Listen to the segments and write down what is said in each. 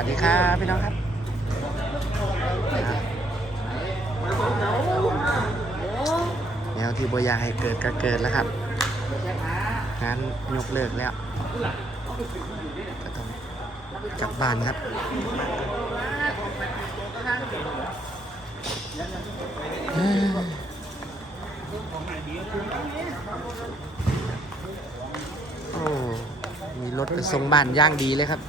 วัสดีครับพี่น้องครับแนวที่บอยาให้เกิดก็เกิดแล้วครับงานยกเลิกแล้วก็ต้องกลับบ้านครับโอ้มีรถไปส่งบ้านย่างดีเลยครับ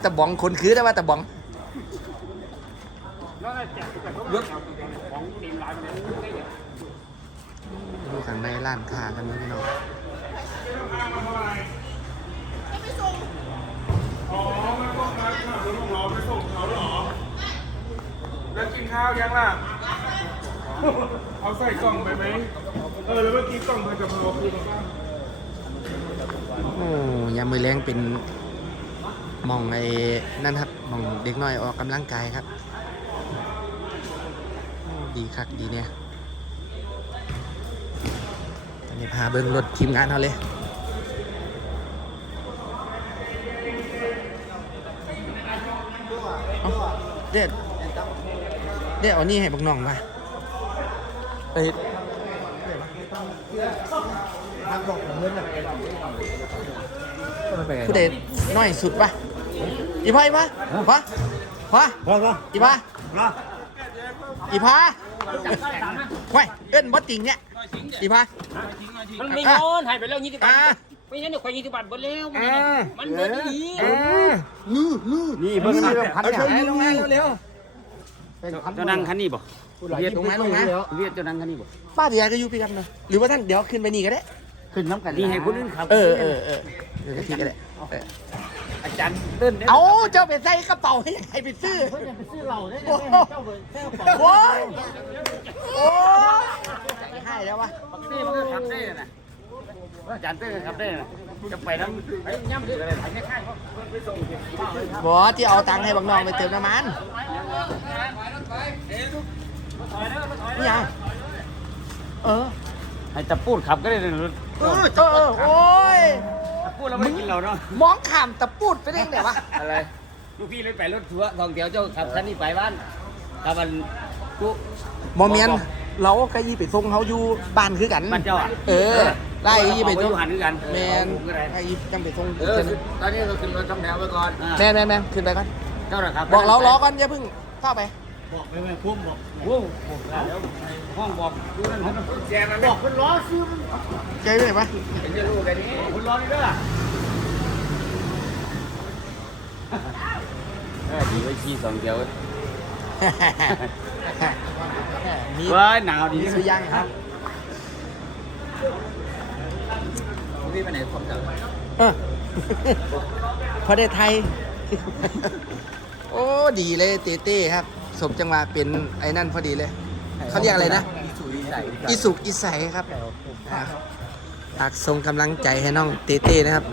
แต่บองคนคือได้ว่าแต่บองดูข้างในร้านค้ากันนะพี่น้องอ๋อมันก็มาขับรถของเราไปส่งเขาเหรอแล้วกินข้าวยังล่ะ เอาใส่กล่องไปไหม เออ แล้วเมื่อกี้กล่องมันจะพอคือมันก็โอ้ยามมือแรงเป็นห มองไอ้นั่นครับหมองเด็กน้อยออกกำลังกายครับโอ้ดีคักดีเนี่ยตอนนี้พาเบิ้งรถทีมงานเขาเลยเอ้าเด็ดเด็ดเอานี่ให้บักน้องป่ะเอ้ยผู้ใดน้อยสุดปะ อีพาอีพาพาพาพอก็อีพานะอีพาไว้เอิ้นบอติงเนี่ยอีพามันมีเงินหายไปแล้วยี่สิบบาอ่าทไม่งั้นเดี๋ยวคอยยี่สิบบาทหมดแล้วอ่ามันเบิดดีอ่าลื้อลื้อนี่เบิ้งนี่พันเอาเนี่ยเชิญลงมาเร็วเจ้านั่งคันนี้บ่ๆเรียกลงมาลงมาเรียกเจ้านั่งคันนี้บ่ป้าเดียก็อยู่พี่กันเนอะหรือว่าท่านเดี๋ยวขึ้นไปนี่ก็ได้ ขึ้นน้ำกันนี่ให้คนอื่นขับเออเออเออเดี๋ยวพี่ก็ได้เอออาจารย์เต้นเอาเจ้าไปใส่กระเป๋าให้ใครไปซื้อไปซื้อเหล้าได้โอ้โหโอ้ยโอ้ยใจให้แล้ววะนี่มันก็ขับได้นะอาจารย์เต้นขับได้นะจะไปน้ำไปย่ำอะไรไปไม่ค่ายเขาไปส่งบอที่เอาตังค์ให้บักน้องไปเติมน้ำมันนี่ยังเออให้ตะปูดขับก็ได้เลยเออเออโอ้ ยตะปูดเราไม่กินเราเนาะมองข้ามตะปูดไปได้ไงวะอะไรลูกพี่เลยไปรถทัวร์ท่องเที่ยวเจ้าขับคันนี้ไปบ้านถ้ามันกูมอเมียนเราก็ยี่ไปส่งเขาอยู่บ้านคือกันบ้านเจ้าอะเออไล่ยี่ไปส่งหันด้วยกันแมนไล่ยี่จังไปส่งเออตอนนี้เราขึ้นรถช่องแถวไปก่อนแมนแมนแมนขึ้นไปก่อนเจ้าหน้าครับบอกเรารอก่อนอย่าเพิ่งเข้าไป บอกไปไหมพุ่มบอกโอ้บอกแล้วห้องบอกดูนั่นห้องแจมันบอกคนล้อซื้อมันใจไปไหนปะเห็นจะรู้กันนี้คนล้อนี่เด้อเออดีไว้ขี้สองเดียวมีเว้ยหนาวดีสุยังครับพี่ไปไหนผมจะเออพอได้ไทย โอ้ ดีเลยเต้เต้ครับ สมจังหวะเป็นไอ้นั่นพอดีเลย เขาเรียกอะไรนะสุยใส่อีสุกอีใสครับอะฝากส่งกำลังใจให้น้องเต้เต้นะครับ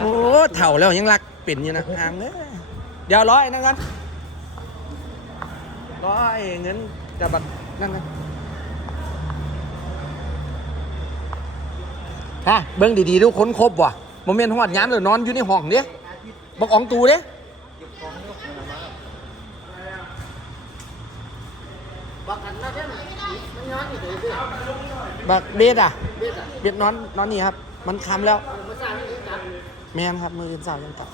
โอ้เถ่าแล้วยังรักเป็นอยู่นะอ่างเลยเดี๋ยวร้อยนั่นกันร้อยเงินกับบัตรนั่นกันฮะเบิ้งดีๆดูค้นครบว่ะโมเมนต์หอดย้ำเลยนอนอยู่ในห้องเนี้ยบอกอองตูเนี้ย บักเบสอะเบสนอนนอนนี่ครับ มันคำแล้วแมนครับ มืออื่นสาวยังกลับ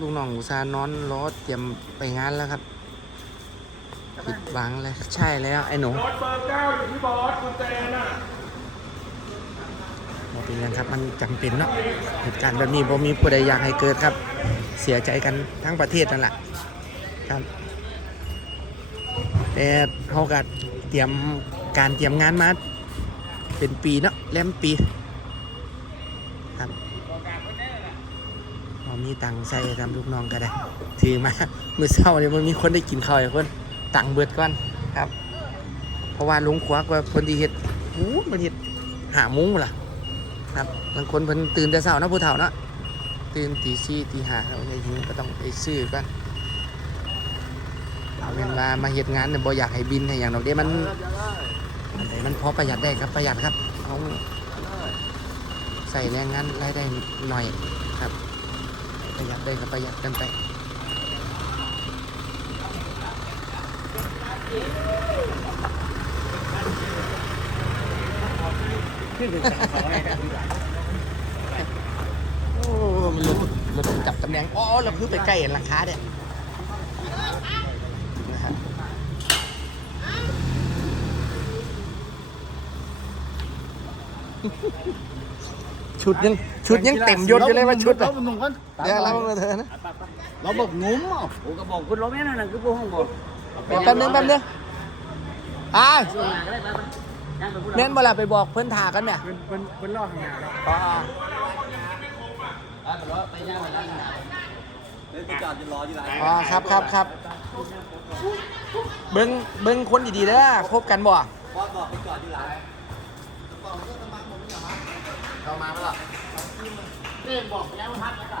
ลุงหน่องอุตส่าห์นอนรอเตรียมไปงานแล้วครับ ผิดหวังเลยใช่แล้วไอ้หนูรถเบอร์เก้าอยู่ที่บอสคุณเจนอะบ่เป็นหยังครับมันจำเป็นเนาะเหตุการณ์แบบนี้บ่มีผู้ใดอยากให้เกิดครับ เสียใจกันทั้งประเทศนั่นแหละครับแต่เขาก็เตรียมการเตรียมงานมาเป็นปีเนาะแลมปีครับพอมีตังค์ใส่ทำลูกน้องก็ได้ ถือมา มือเช้าเนี่ยมันมีคนได้กินข้าวอย่างคน ตังเบิดก่อนครับ เพราะว่าลุงควักว่าคนที่เฮ็ดหูมันเห็ดหามุ้งล่ะ ครับบางคนเพิ่นตื่นแต่เช้าเนาะผู้เฒ่าเนาะตื่นตีสี่ตีห้าแล้วไอ้หิวก็ต้องไปซื้อกันเอาเวลามาเฮ็ดงานเนี่ยบ่อยากให้บินให้อย่างดอกเด้มันอันมันพอประหยัดได้ครับประหยัดครับเอาใส่แรงงานรายได้หน่อยครับ ประหยัดได้ก็ประหยัดกันไป โอ้มันรถรถจับตำแหน่งอ๋อเราคือไปใกล้หลังคาเนี่ยนะครับชุดยังชุดยังเต็มยศอยู่เลยว่าชุดอะเดี๋ยวเราเธอนะเราบอกงุ้มอะโอ้ก็บอกคุณเราไม่นั่นน่ะคือพวกห้องบอก แป๊บนึงแป๊บนึงอ่าช่วงหน้าก็ได้ไปไปย่างไปพูดเน้นเวลาไปบอกเพื่อนถากันเนี่ยเป็นเป็นเป็นล่อทางงานแล้วอ๋อไปย่างไปย่างอ๋อครับครับครับเบิ้งเบิ้งคนดีๆเด้อคบกันบ่เรื่องบอกแล้วพักแล้วก็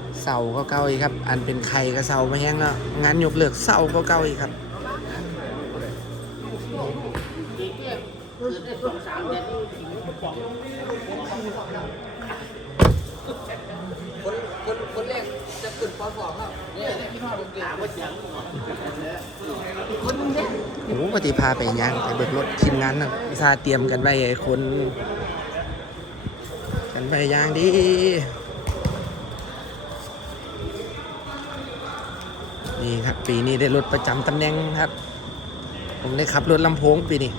เสาก็เก่าอีกครับ อันเป็นใครก็เสาไม่แห้งแล้วงานยกเลิกเสาก็เก่าอีกครับคนคนคนแรกจะขึ้นปสองครับเนี่ยพี่น้องผมเก่งว่าอย่างคนนึงเนี่ยโอ้ปฏิพาไปย่างไปเบิกรถทีมงานนะซาเตรียมกันไว้ไอ้คน กันไปย่างดี นี่ครับ ปีนี้ได้รถประจำตำแหน่งครับ ผมได้ขับรถลำโพงปีนี้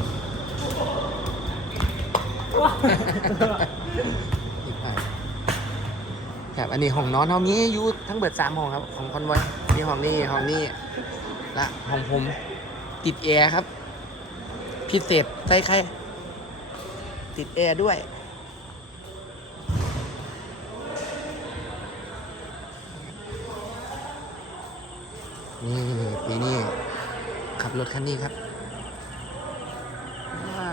ครับอันนี้ห้องนอนห้องนี้อยู่ทั้งเบิดสามห้องครับของคอนไว้มีห้องนี้ห้องนี้และห้องผมติดแอร์ครับ พิเศษใส่ใครติดแอร์ด้วย นี่ปีนี้ขับรถคันนี้ครับว้า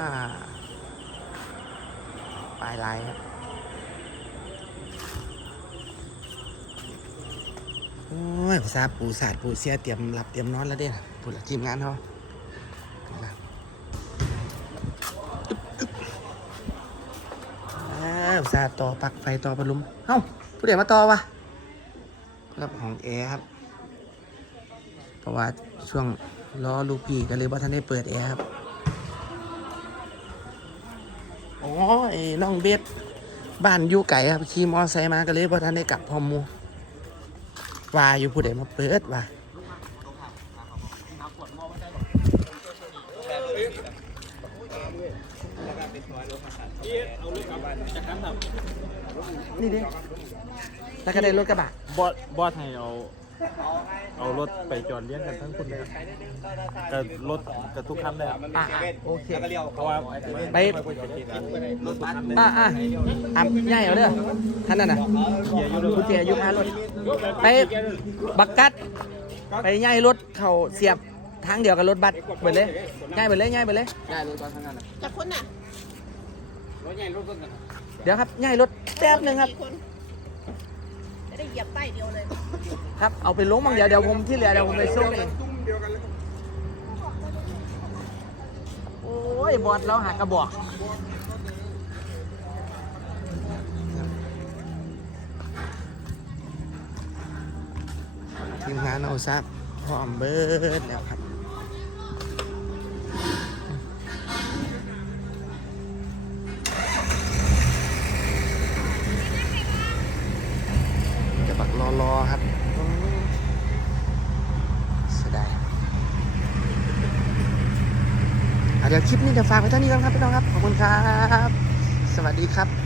ปลายลายครับโอ้ยภาษาปูศาสตร์ปูเสียเตรียมรับเตรียมนอนแล้วเด้นะพูดละทีมงานเขานะอึ๊บอึ๊บอ่าภาษาต่อปักไฟต่อพัดลมเอ้าผู้เด็กมาต่อวะครับของแอร์ครับ ราะว่าช่วงล้อลูกพี่ก็เลยว่าท่านได้เปิดแอร์ครับอ๋อไอ้น้องเบสบ้านอยู่ไก่ครับขี่มอไซค์มาก็เลยว่าท่านได้กลับพอมหมูว่าอยู่ผู้ใดมาเปิดว่านี่ดิแล้วก็ได้รถกระบะบอสบอสให้เอา เอารถไปจอดเลี้ยงกันทั้งคุณเลยกับรถกับทุกคันเลยอะอะอะโอเค เพราะว่าไป รถบัสอะอะอะง่ายเอาเด้อท่านนั่นน่ะคุณเจียอยู่พารถไปบักกัด ไปง่ายรถเขาเสียบทางเดียวกับรถบัสเบิดเลยง่ายเบิดเลยง่ายเบิดเลยได้รถตอนทั้งนั้นจะคนน่ะรถใหญ่รถต้นกันเดี๋ยวครับง่ายรถแป๊บหนึงครับ กี่คนจะ ได้เหยียบป้ายเดียวเลยครับเอาไปลงบางเดี๋ยวเดี๋ยวผมที่เหลือเดี๋ยวผมไปส่งเองตุ้มเดียวกันเลยโอ้ยบอสเราหักกระบอกทีมงานเอาซับพร้อมเบิร์ดแล้วครับ คลิปนี้เดี๋ยวฝากไว้เท่านี้ก่อนครับพี่น้องครับ ขอบคุณครับ สวัสดีครับ